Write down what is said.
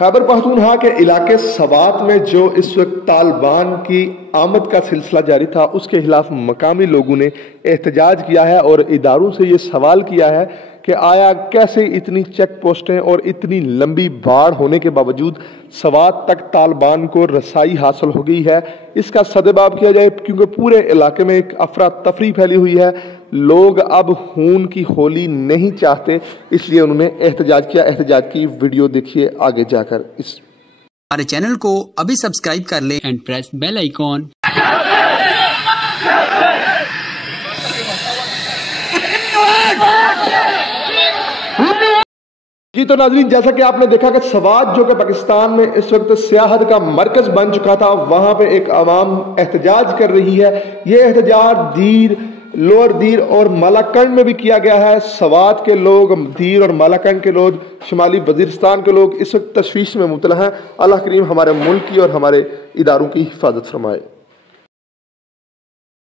खैबर पख्तूनख्वा के इलाके सवात में जो इस वक्त तालिबान की आमद का सिलसिला जारी था, उसके खिलाफ मकामी लोगों ने एहतजाज किया है और इदारों से ये सवाल किया है कि आया कैसे इतनी चेक पोस्टें और इतनी लंबी बाढ़ होने के बावजूद सवात तक तालिबान को रसाई हासिल हो गई है। इसका सद्जवाब किया जाए, क्योंकि पूरे इलाके में एक अफरा तफरी फैली हुई है। लोग अब खून की होली नहीं चाहते, इसलिए उन्होंने एहतजाज किया। एहतजाज की वीडियो देखिए आगे जाकर। हमारे चैनल को अभी सब्सक्राइब कर लें एंड प्रेस बेल आइकॉन। जी तो नाज़रीन, जैसा कि आपने देखा कि सवात जो कि पाकिस्तान में इस वक्त सियाहत का मरकज बन चुका था, वहां पे एक आवाम एहतजाज कर रही है। ये एहतजाज दीर, लोअर दीर और मालाकंड में भी किया गया है। सवात के लोग, दीर और मालाकंड के लोग, शुमाली वजीरिस्तान के लोग इस वक्त तशवीश में मुब्तला हैं। अल्लाह करीम हमारे मुल्क की और हमारे इदारों की हिफाजत फरमाए।